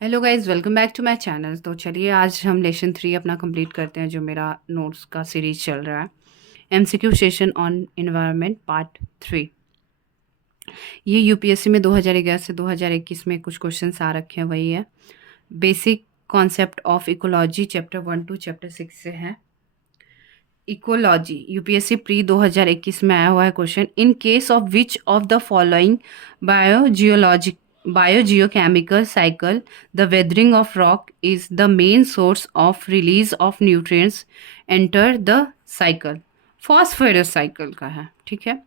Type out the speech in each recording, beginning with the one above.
Hello guys, welcome back to my channel. तो चलिए आज हम लेसन 3 अपना कंप्लीट करते हैं, जो मेरा नोट्स का सीरीज चल रहा है। MCQ session on environment part 3। ये यूपीएससी में 2011 से 2021 में कुछ क्वेश्चंस आ रखे हैं, वही है। Basic concept of ecology chapter 1 to chapter 6 से है। इकोलॉजी यूपीएससी प्री 2021 में आया हुआ है question. In case of which of the following biogeologic biogeochemical cycle the weathering of rock is the main source of release of nutrients enter the cycle। phosphorus cycle का है, ठीक है।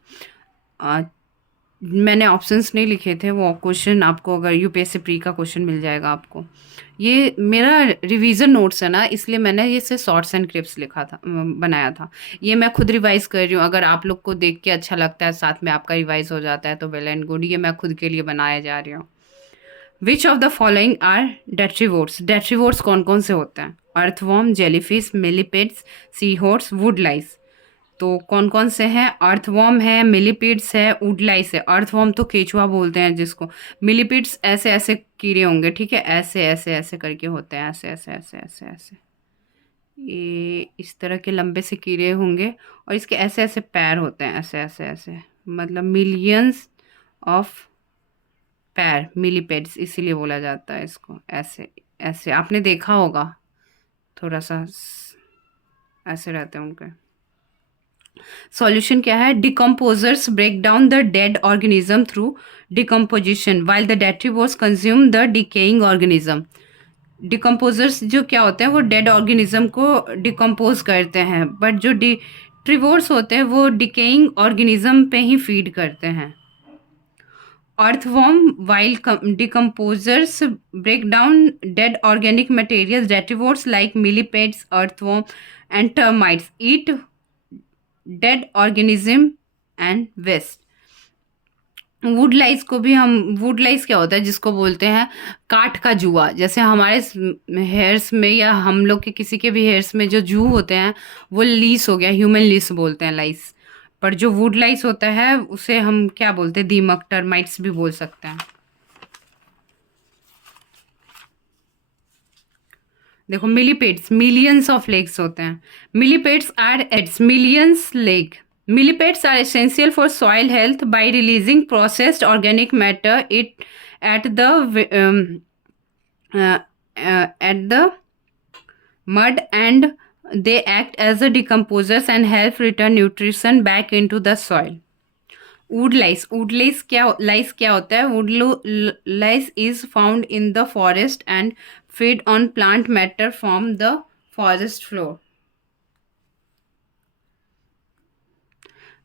मैंने options नहीं लिखे थे, वो क्वेश्चन आपको अगर यूपीएससी प्री का क्वेश्चन मिल जाएगा आपको। ये मेरा रिवीजन नोट्स है ना, इसलिए मैंने ये से शॉर्ट्स एंड क्लिप्स लिखा था, बनाया था। ये मैं खुद रिवाइज कर रही हूँ। अगर आप लोग को देख के अच्छा लगता है, साथ में आपका रिवाइज हो जाता है, तो वेल एंड गुड। ये मैं खुद के लिए बनाया जा रही हूँ। Which of the following are detritivores. Detritivores कौन कौन से होते हैं? Earthworm, jellyfish, millipedes, sea horse, woodlice. तो कौन कौन से हैं? अर्थवॉर्म है, मिलीपीड्स है, वुडलाइस है। अर्थवॉर्म तो केचुआ बोलते हैं जिसको। मिलीपीड्स ऐसे ऐसे कीड़े होंगे, ठीक है, ऐसे ऐसे ऐसे करके होते हैं, ऐसे ऐसे ऐसे ऐसे ऐसे। ये इस तरह के लंबे से कीड़े होंगे और इसके ऐसे ऐसे पैर होते हैं, ऐसे ऐसे ऐसे, मतलब मिलियंस ऑफ पैर, मिलीपेड्स इसीलिए बोला जाता है इसको। ऐसे ऐसे आपने देखा होगा, थोड़ा सा ऐसे रहते हैं उनके। सॉल्यूशन क्या है? Decomposers break down the dead organism through decomposition while the detritivores consume the decaying organism. Decomposers जो क्या होते हैं, वो डेड ऑर्गेनिज्म को डिकम्पोज करते हैं, बट जो डिट्रीवोर्स होते हैं वो डिकेइंग ऑर्गेनिज्म पे ही फीड करते हैं। Earthworm, while decomposers break down dead organic materials, detrivores like millipedes, earthworm, and termites eat dead organism and waste। Woodlice को भी हम, वुडलाइस क्या होता है, जिसको बोलते हैं काठ का जुआ। जैसे हमारे हेयर्स में या हम लोग के किसी के भी हेयर्स में जो जू होते हैं, वो लीस हो गया, ह्यूमन लीस बोलते हैं, लाइस। पर जो वुडलाइस होता है उसे हम क्या बोलते हैं? दीमक, टर्माइट्स भी बोल सकते हैं। देखो, मिलीपेड्स मिलियंस ऑफ लेग्स होते हैं। Millipedes are eights millions leg. Millipedes are essential for soil health by releasing processed organic matter it at the at the mud, and they act as a decomposers and help return nutrition back into the soil। Woodlice, woodlice क्या होता है? Woodlice is found in the forest and feed on plant matter from the forest floor।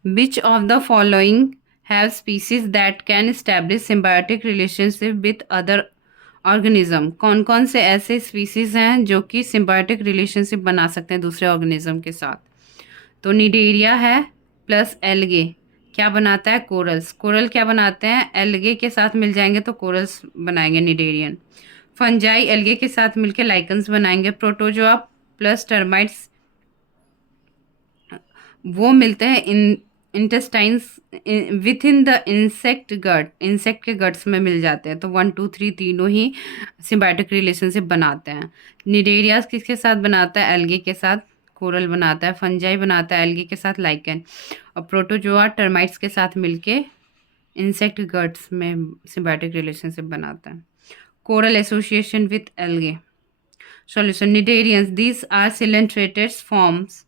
Which of the following have species that can establish symbiotic relationship with other organism? कौन कौन से ऐसे species हैं जो कि सिम्बायोटिक रिलेशनशिप बना सकते हैं दूसरे ऑर्गेनिज्म के साथ? तो निडेरिया है प्लस एल्गे क्या बनाता है? कोरल्स। कोरल क्या बनाते हैं? एल्गे के साथ मिल जाएंगे तो कोरल्स बनाएंगे, निडेरियन। फंजाई एल्गे के साथ मिलकर लाइकन्स बनाएंगे। प्रोटोजोआ प्लस टर्माइट्स वो मिलते हैं in intestines with in the insect gut, insect के गट्स में मिल जाते हैं। तो 1 2 3 तीनों ही सिम्बायोटिक रिलेशनशिप बनाते हैं। निडेरियास किसके साथ बनाता है? एल्गे के साथ कोरल बनाता है। फंजाई बनाता है एल्गे के साथ लाइकन। और प्रोटोजोआ टर्माइट्स के साथ मिलके इंसेक्ट गट्स में सिम्बायोटिक रिलेशनशिप बनाता है। Coral association with algae. Solution, cnidarians these are coelenterated forms.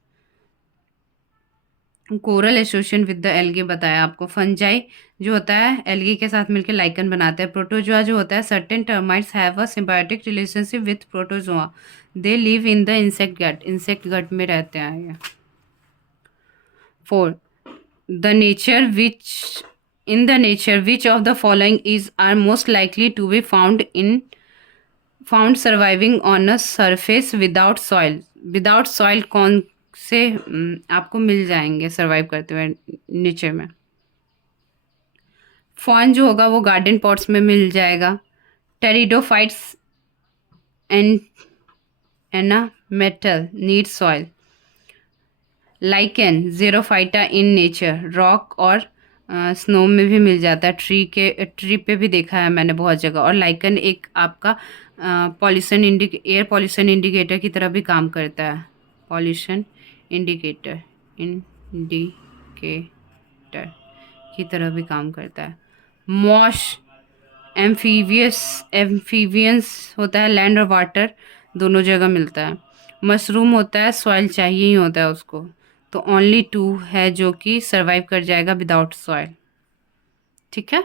Coral association with the algae बताया आपको। फंजाई जो होता है एल्गे के साथ मिलकर लाइकन बनाता है। प्रोटोजोआ जो होता है, certain termites have a symbiotic relationship with protozoa, they live in the insect gut, insect gut में रहते हैं ये। 4 the nature which in the nature which of the following is are most likely to be found surviving on a surface without soil. Without soil कौन से आपको मिल जाएंगे survive करते हुए नेचर में? फॉन जो होगा वो गार्डन पॉट्स में मिल जाएगा। टेरिडोफाइट्स एंड एना मेटल need soil. Lichen, xerophyta in nature, rock और स्नो में भी मिल जाता है, ट्री पे भी देखा है मैंने बहुत जगह। और लाइकन एक आपका एयर पॉल्यूशन इंडिकेटर की तरह भी काम करता है। पॉल्यूशन इंडिकेटर इंडिकेटर की तरह भी काम करता है। मॉश एम्फीवियंस होता है, लैंड और वाटर दोनों जगह मिलता है। मशरूम होता है, सॉइल चाहिए ही होता है उसको। तो ओनली टू है जो कि सरवाइव कर जाएगा विदाउट सॉइल। ठीक है।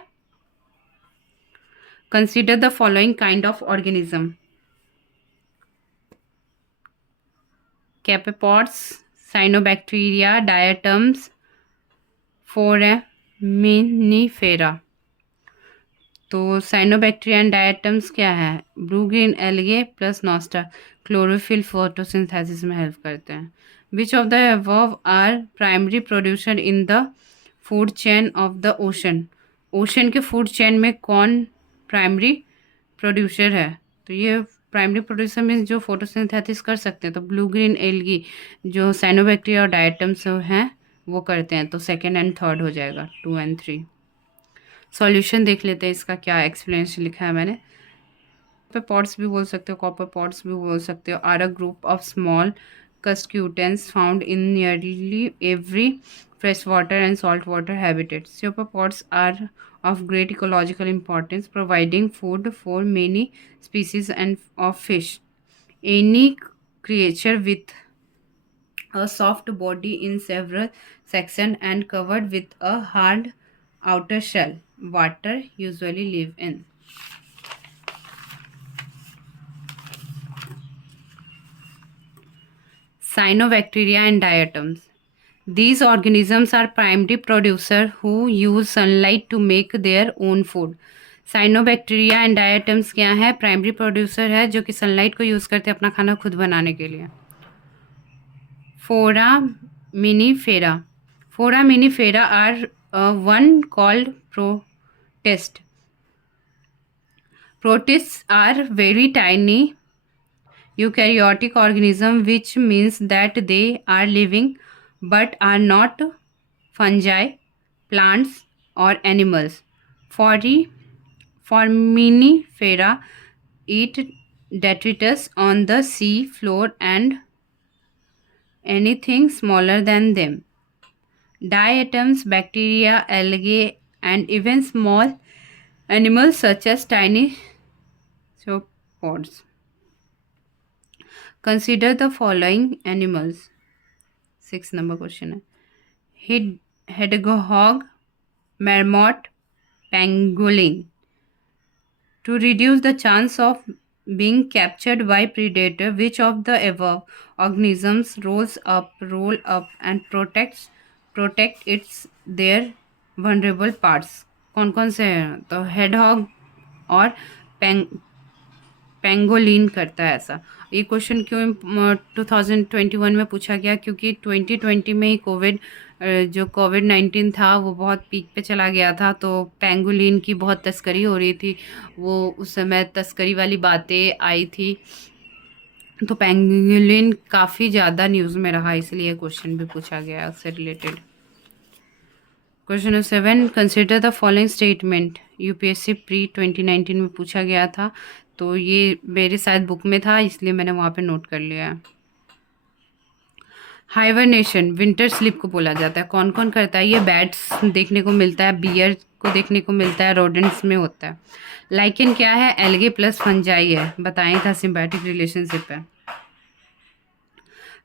Consider the following kind of organism: copepods, cyanobacteria, diatoms, foraminifera. तो साइनोबैक्टीरिया एंड डायटम्स क्या है? Blue green algae plus nostoc, chlorophyll photosynthesis में हेल्प करते हैं। Which of the above are primary producer in the food chain of the ocean? Ocean के food chain में कौन primary producer है? तो ये प्राइमरी प्रोड्यूसर मीन्स जो फोटोसिंथेसिस कर सकते हैं। तो ब्लू ग्रीन एल्गी जो साइनोबैक्टीरिया और डायटम्स हैं वो करते हैं। तो सेकेंड एंड थर्ड हो जाएगा, 2 और 3। सॉल्यूशन देख लेते हैं इसका, क्या एक्सप्लेनेशन लिखा है मैंने। कॉपर पॉड्स भी बोल सकते हो, कॉपर पॉड्स भी बोल सकते हो, are a group of small cuscutans found in nearly every freshwater and saltwater habitat. Cephalopods are of great ecological importance, providing food for many species and of fish. Any creature with a soft body in several sections and covered with a hard outer shell, water usually live in. Cyanobacteria and diatoms. These organisms are primary producers who use sunlight to make their own food. Cyanobacteria and diatoms क्या है? Primary producer है जो कि sunlight को use करते हैं अपना खाना खुद बनाने के लिए। Foraminifera, foraminifera are one called protist. Protists are very tiny eukaryotic organisms, which means that they are living but are not fungi, plants, or animals. Foraminifera eat detritus on the sea floor and anything smaller than them. Diatoms, bacteria, algae, and even small animals such as tiny sauropods. Consider the following animals. 6 number question है। Hedgehog, marmot, pangolin. To reduce the chance of being captured by predator, which of the above organisms roll up and protect its their vulnerable parts? कौन कौन से हैं? तो हेडहॉग और pangolin करता है ऐसा। ये क्वेश्चन क्यों 2021 में पूछा गया? क्योंकि 2020 में ही जो कोविड-19 था वो बहुत पीक पे चला गया था, तो पेंगोलिन की बहुत तस्करी हो रही थी। वो उस समय तस्करी वाली बातें आई थी, तो पेंगोलिन काफ़ी ज़्यादा न्यूज़ में रहा, इसलिए क्वेश्चन भी पूछा गया उससे related. Question number 7, consider the following statement. UPSC pre 2019 में पूछा गया था, तो ये मेरे शायद बुक में था इसलिए मैंने वहाँ पे नोट कर लिया है। हाइबरनेशन विंटर स्लीप को बोला जाता है। कौन कौन करता है? ये बैट्स देखने को मिलता है, बियर को देखने को मिलता है, रोडेंट्स में होता है। लाइकेन क्या है? एल्गे प्लस फंजाई है, बताया था, सिम्बायोटिक रिलेशनशिप है।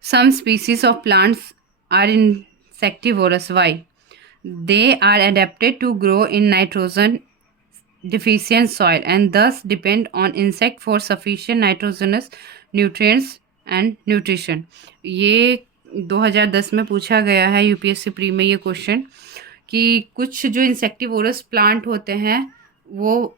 Some species of plants are insectivorous, why? They are adapted to grow in nitrogen deficient soil and thus depend on insect for sufficient nitrogenous nutrients and nutrition. ये 2010 में पूछा गया है UPSC pre में ये question, कि कुछ जो इंसेक्टिवोरस प्लांट होते हैं वो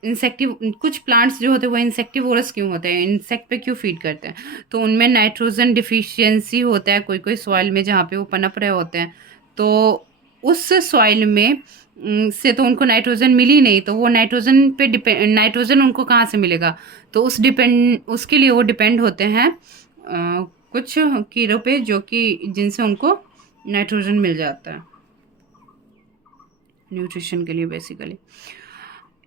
कुछ प्लांट्स जो होते हैं वो इंसेक्टिवोरस क्यों होते हैं, इंसेक्ट पे क्यों फीड करते हैं? तो उनमें नाइट्रोजन डिफिशियंसी होता है कोई कोई सॉइल में जहाँ पे वो पनप रहे होते हैं। तो उस सॉइल में से तो उनको नाइट्रोजन मिली नहीं, तो वो नाइट्रोजन उनको कहाँ से मिलेगा? तो उसके लिए वो डिपेंड होते हैं कुछ कीड़ों पे, जो कि जिनसे उनको नाइट्रोजन मिल जाता है। न्यूट्रिशन के लिए basically.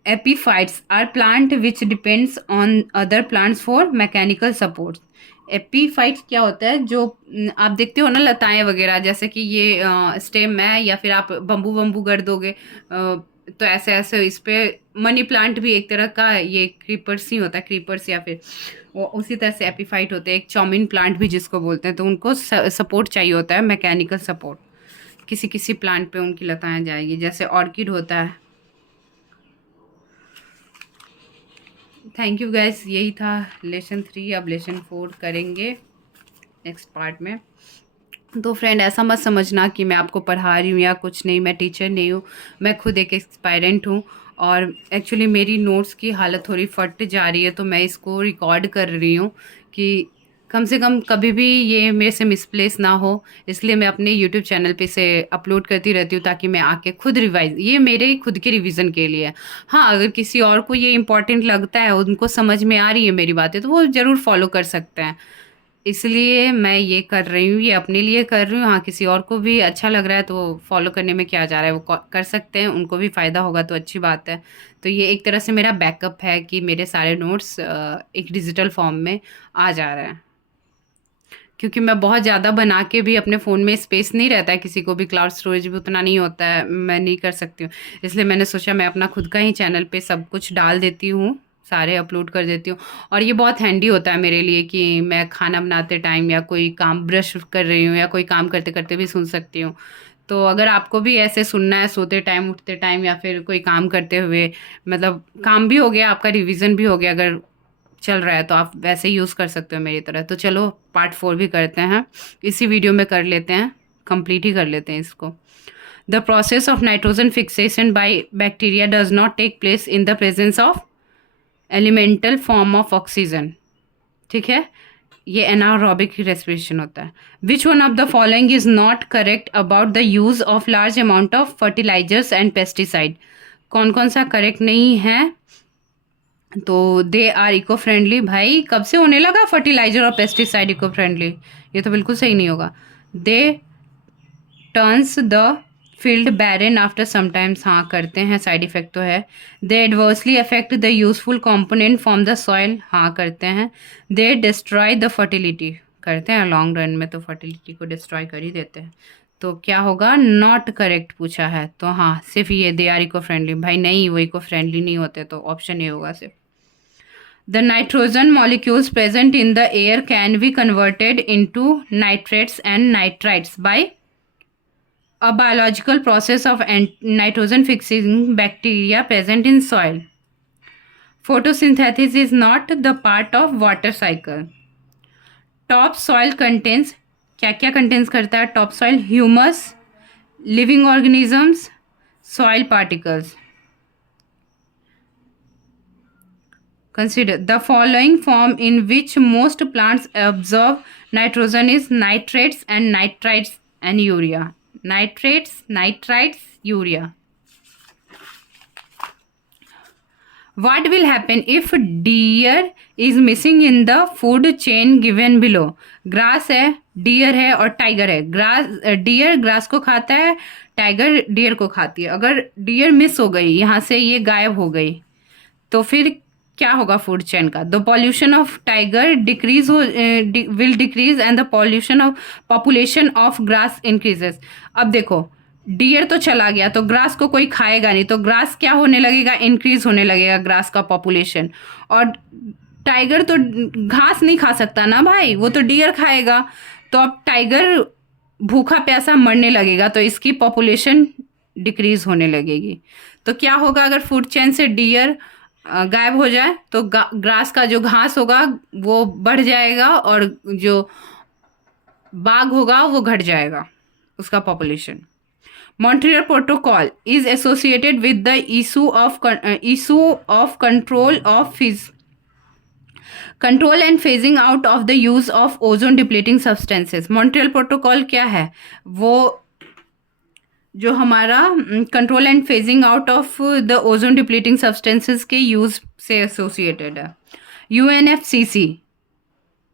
Epiphytes are plant which depends on other plants for mechanical support. Epiphytes क्या होता है, जो आप देखते हो ना लताएं वगैरह, जैसे कि ये स्टेम है, या फिर आप बम्बू बम्बू गड़ दोगे तो ऐसे ऐसे इस पे मनी प्लांट भी एक तरह का ये क्रीपर्स ही होता है, क्रीपर्स, या फिर वो उसी तरह से एपीफाइट होते हैं। एक चाउमिन प्लांट भी जिसको बोलते हैं, तो उनको सपोर्ट चाहिए होता है, मैकेनिकल सपोर्ट। किसी किसी प्लांट पे उनकी लताएं जाएगी, जैसे ऑर्किड होता है। थैंक यू गाइस, यही था लेसन 3। अब लेसन 4 करेंगे नेक्स्ट पार्ट में। तो फ्रेंड ऐसा मत समझना कि मैं आपको पढ़ा रही हूँ या कुछ नहीं, मैं टीचर नहीं हूँ, मैं खुद एक एक्सपायरेंट हूँ। और एक्चुअली मेरी नोट्स की हालत थोड़ी फट जा रही है, तो मैं इसको रिकॉर्ड कर रही हूँ कि कम से कम कभी भी ये मेरे से मिसप्लेस ना हो। इसलिए मैं अपने यूट्यूब चैनल पे से अपलोड करती रहती हूँ, ताकि मैं आके खुद रिवाइज, ये मेरे खुद के रिवीजन के लिए है। हाँ, अगर किसी और को ये इम्पोर्टेंट लगता है, उनको समझ में आ रही है मेरी बातें, तो वो ज़रूर फॉलो कर सकते हैं। इसलिए मैं ये कर रही हूँ, ये अपने लिए कर रही हूँ। हाँ, किसी और को भी अच्छा लग रहा है तो फॉलो करने में क्या जा रहा है, वो कर सकते हैं, उनको भी फ़ायदा होगा तो अच्छी बात है। तो ये एक तरह से मेरा बैकअप है कि मेरे सारे नोट्स एक डिजिटल फॉर्म में आ जा रहे हैं। क्योंकि मैं बहुत ज़्यादा बना के भी अपने फ़ोन में स्पेस नहीं रहता है, किसी को भी क्लाउड स्टोरेज भी उतना नहीं होता है, मैं नहीं कर सकती हूँ। इसलिए मैंने सोचा मैं अपना खुद का ही चैनल पे सब कुछ डाल देती हूँ, सारे अपलोड कर देती हूँ। और ये बहुत हैंडी होता है मेरे लिए कि मैं खाना बनाते टाइम या कोई काम, ब्रश कर रही हूँ या कोई काम करते करते भी सुन सकती हूँ। तो अगर आपको भी ऐसे सुनना है सोते टाइम, उठते टाइम, या फिर कोई काम करते हुए, मतलब काम भी हो गया आपका, रिवीजन भी हो गया, अगर चल रहा है तो आप वैसे यूज़ कर सकते हो मेरी तरह। तो चलो पार्ट 4 भी करते हैं, इसी वीडियो में कर लेते हैं, कंप्लीट ही कर लेते हैं इसको। The process of nitrogen fixation by bacteria does not take place in the presence of elemental form of oxygen. ठीक है, ये एनारोबिक रेस्पिरेशन होता है। Which one of the following is not correct about the use of large amount of fertilisers and pesticide. कौन कौन सा correct नहीं है? तो दे आर इको फ्रेंडली। भाई कब से होने लगा फर्टिलाइजर और पेस्टिसाइड इको फ्रेंडली? ये तो बिल्कुल सही नहीं होगा। They turns the field barren after sometimes, हाँ करते हैं, साइड इफेक्ट तो है। They adversely affect the useful component from the soil, हाँ करते हैं। दे डिस्ट्रॉय द फर्टिलिटी, करते हैं, लॉन्ग रन में तो फर्टिलिटी को डिस्ट्रॉय कर ही देते हैं। तो क्या होगा? नॉट करेक्ट पूछा है, तो हाँ सिर्फ ये दे आर इको फ्रेंडली। भाई नहीं, वो इको फ्रेंडली नहीं होते, तो ऑप्शन ये होगा सिर्फ। The nitrogen molecules present in the air can be converted into nitrates and nitrites by a biological process of nitrogen fixing bacteria present in soil. Photosynthesis is not the part of water cycle. Top soil contains, क्या क्या contains करता है top soil? Humus, living organisms, soil particles. Consider the following form in which most plants absorb nitrogen is nitrates and nitrites and urea. Nitrates, nitrites, urea. What will happen if deer is missing in the food chain given below? Grass है, dear है और tiger है। Grass, dear grass को खाता है, tiger dear को खाती है। अगर डियर मिस हो गई, यहाँ से ये गायब हो गई, तो फिर क्या होगा फूड चेन का? The pollution of tiger decrease will decrease and the pollution of population of grass increases. अब देखो, डियर तो चला गया तो ग्रास को कोई खाएगा नहीं, तो ग्रास क्या होने लगेगा? इंक्रीज होने लगेगा ग्रास का पॉपुलेशन। और टाइगर तो घास नहीं खा सकता ना भाई, वो तो डियर खाएगा। तो अब टाइगर भूखा प्यासा मरने लगेगा, तो इसकी पॉपुलेशन डिक्रीज होने लगेगी। तो क्या होगा अगर फूड चेन से डियर गायब हो जाए? तो ग्रास का जो घास होगा वो बढ़ जाएगा, और जो बाघ होगा वो घट जाएगा, उसका population. Montreal protocol is associated with the issue of control and phasing out of the use of ozone depleting substances. Montreal protocol क्या है? वो जो हमारा control and phasing out of the ozone depleting substances के use से associated है। UNFCCC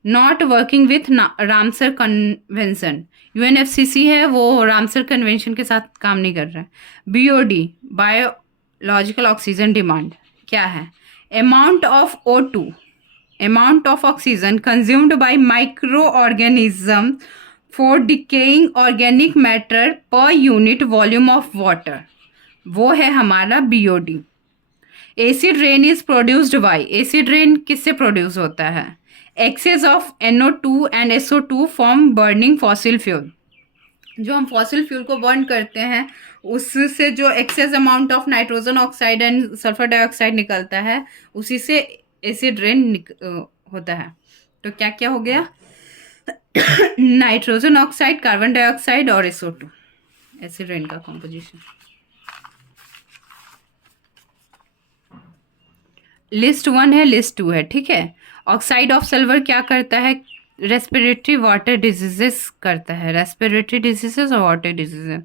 not working with Ramsar convention, UNFCCC है वो रामसर कन्वेंशन के साथ काम नहीं कर रहा है। बीओडी बायोलॉजिकल ऑक्सीजन डिमांड क्या है? Amount of O2, amount of oxygen consumed by microorganisms for decaying organic matter per unit volume of water, वो है हमारा BOD. Acid rain is produced by, acid rain किससे प्रोड्यूस होता है? Excess of NO2 and SO2 from burning fossil fuel, जो हम fossil fuel को burn करते हैं उससे जो excess amount of nitrogen oxide and sulphur dioxide निकलता है उसी से एसिड रेन होता है। तो क्या क्या हो गया? नाइट्रोजन ऑक्साइड, कार्बन डाइऑक्साइड और SO2, एसिड रेन का कॉम्पोजिशन। लिस्ट 1 है, लिस्ट 2 है, ठीक है। ऑक्साइड ऑफ सिल्वर क्या करता है? रेस्पिरेटरी वाटर डिजीजेस करता है, रेस्पिरेटरी डिजीजेस और water diseases.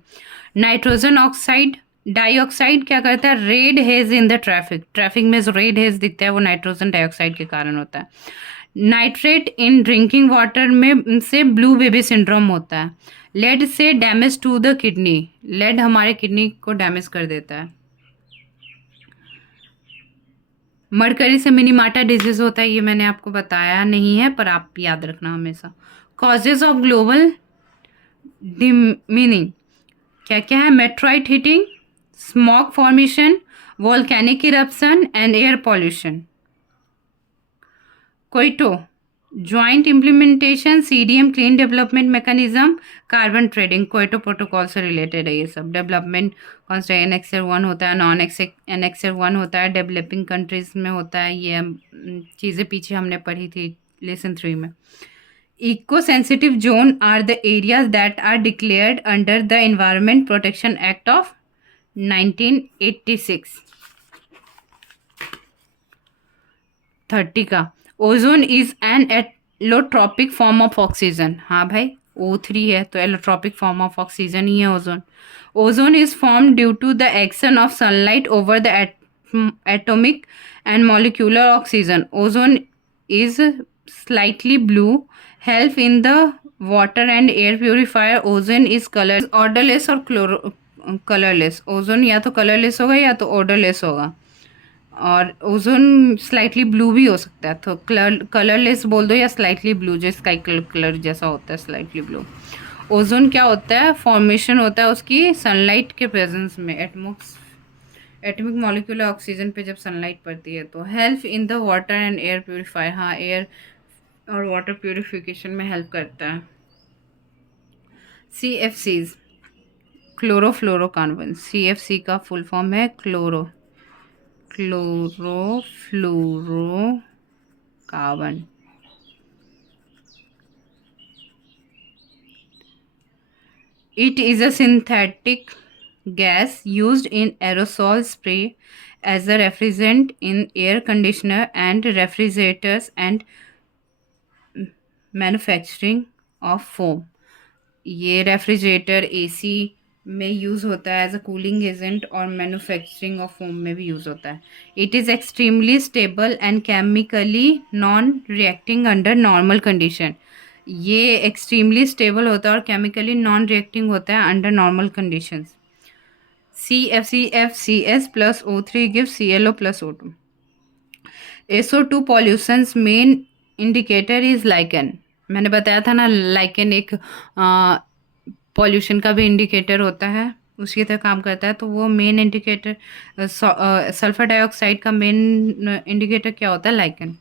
Nitrogen oxide dioxide क्या करता है? Red hedge in the traffic, traffic में जो रेड हेज दिखता है वो नाइट्रोजन डाइऑक्साइड के कारण होता है। नाइट्रेट इन ड्रिंकिंग वाटर में से ब्लू बेबी सिंड्रोम होता है। लेड से damage to the kidney, lead हमारे किडनी को डैमेज कर देता है। मरकरी से मिनीमाटा डिजीज होता है, ये मैंने आपको बताया नहीं है पर आप याद रखना हमेशा। कॉजेज ऑफ ग्लोबल डिमिनिंग क्या क्या है? Meteorite heating, smog formation, volcanic eruption and air pollution. Kyoto joint implementation, CDM clean development mechanism, carbon trading, Kyoto protocol से रिलेटेड है ये सब। डेवलपमेंट कॉन्स्टेंट एनेक्सर 1 होता है, नॉन एनेक्सर 1 होता है, डेवलपिंग कंट्रीज में होता है। ये चीज़ें पीछे हमने पढ़ी थी लेसन 3 में। Eco sensitive zone are the areas that are declared under the environment protection act of 1986। 30 का ozone is an allotropic form of oxygen. हाँ भाई, O3 है तो एलोट्रॉपिक फॉर्म ऑफ ऑक्सीजन ही है ozone. Ozone is form due to the action of sunlight over the atomic and molecular oxygen. Ozone is slightly blue, help in the water and air purifier. Ozone is colour odourless और colourless. Ozone या तो colourless होगा या तो odourless होगा, और ozone slightly blue भी हो सकता है, तो कलरलेस बोल दो या स्लाइटली ब्लू, जो स्काई कलर जैसा होता है स्लाइटली ब्लू। ओजोन क्या होता है? फॉर्मेशन होता है उसकी सनलाइट के प्रेजेंस में, एटॉमिक मॉलिक्यूलर ऑक्सीजन पे जब सनलाइट पड़ती है तो। Help in the water and air purifier, हाँ एयर और वाटर प्योरीफिकेशन में हेल्प करता है। CFCs क्लोरोफ्लोरोकार्बन, CFC का फुल फॉर्म है chlorofluorocarbon. It is a synthetic gas used in aerosol spray as a refrigerant in air conditioner and refrigerators and manufacturing of foam. ये refrigerator AC में use होता है as a cooling agent और manufacturing of foam में भी use होता है। It is extremely stable and chemically non reacting under normal condition. ये एक्सट्रीमली स्टेबल होता है और केमिकली नॉन रिएक्टिंग होता है under normal conditions. CFCFCS plus O3 give ClO plus O2। SO2 pollutions main indicator is lichen. मैंने बताया था ना, लाइकन एक पॉल्यूशन का भी इंडिकेटर होता है, उसी तरह काम करता है। तो वो मेन इंडिकेटर, सल्फर डाइऑक्साइड का मेन इंडिकेटर क्या होता है? Lichen.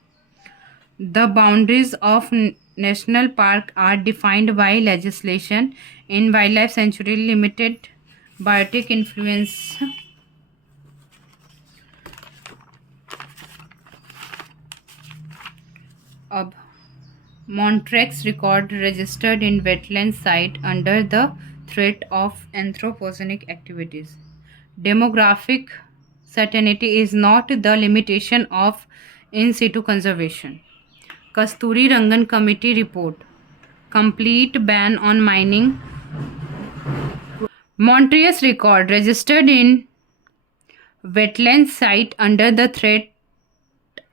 The boundaries of national park are defined by legislation in wildlife sanctuary limited biotic influence. अब Montrex record registered in wetland site under the threat of anthropogenic activities. Demographic certainty is not the limitation of in situ conservation. Kasturi Rangan Committee report. Complete ban on mining. Montrex record registered in wetland site under the threat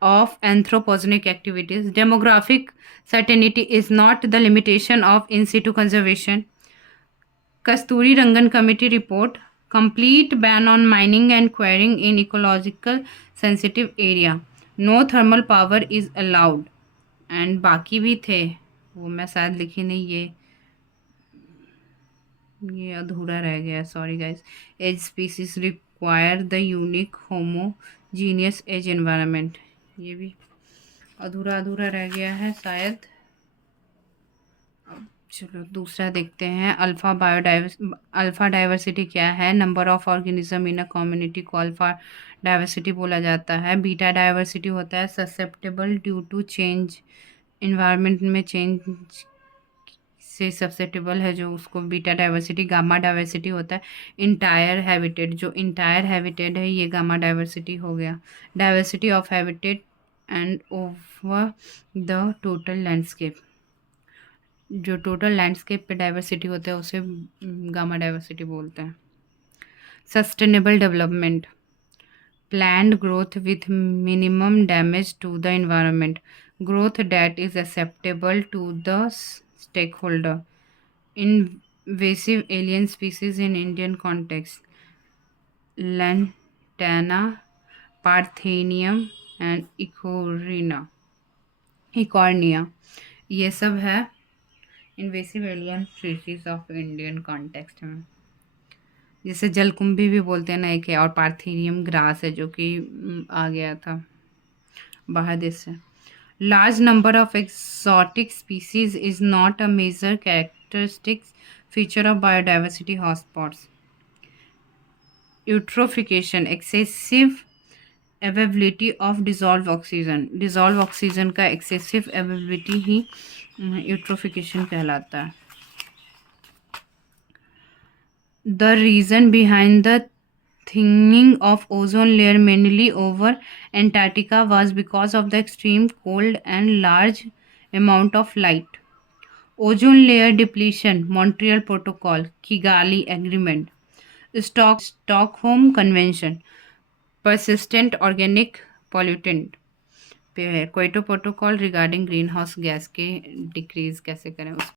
of anthropogenic activities. Demographic certainty is not the limitation of in situ conservation. Kasturi Rangan Committee report, complete ban on mining and quarrying in ecological sensitive area. No thermal power is allowed. And बाकी भी थे, वो मैं शायद लिखी नहीं, ये अधूरा रह गया, sorry guys. As species require the unique homogeneous as environment, ये भी अधूरा अधूरा रह गया है शायद। अब चलो दूसरा देखते हैं। अल्फा डाइवर्सिटी क्या है? Number of organism in a community को अल्फा डाइवर्सिटी बोला जाता है। बीटा डाइवर्सिटी होता है susceptible due to change, environment में चेंज से ससेप्टेबल है जो, उसको बीटा डाइवर्सिटी। गामा डाइवर्सिटी होता है इंटायर हैबिटेट, जो इंटायर हैबिटेट है ये गामा डाइवर्सिटी हो गया। Diversity of habitat and over the total landscape, जो टोटल लैंडस्केप पे डाइवर्सिटी होता है उसे गामा डाइवर्सिटी बोलते हैं। Sustainable development, planned growth with minimum damage to the environment, growth that is acceptable to the stakeholder. Invasive alien species in Indian context, Lantana, Parthenium and Ecornia, ये सब है invasive alien species of Indian context में। जिसे जलकुंभी भी बोलते हैं ना एक है, और पार्थेनियम ग्रास है जो कि आ गया था बाहर देश से। Large number of exotic species is not a major characteristics feature of biodiversity hotspots. Eutrophication, excessive availability of dissolve oxygen का एक्सेसिव अवेलेबिलिटी ही यूट्रोफिकेशन कहलाता है। The reason behind the thinning of ozone layer mainly over Antarctica was because of the extreme cold and large amount of light. Ozone layer depletion, Montreal Protocol, Kigali Agreement, Stockholm Convention, persistent organic pollutant पे है, Kyoto protocol regarding green house gas के decrease कैसे करें उस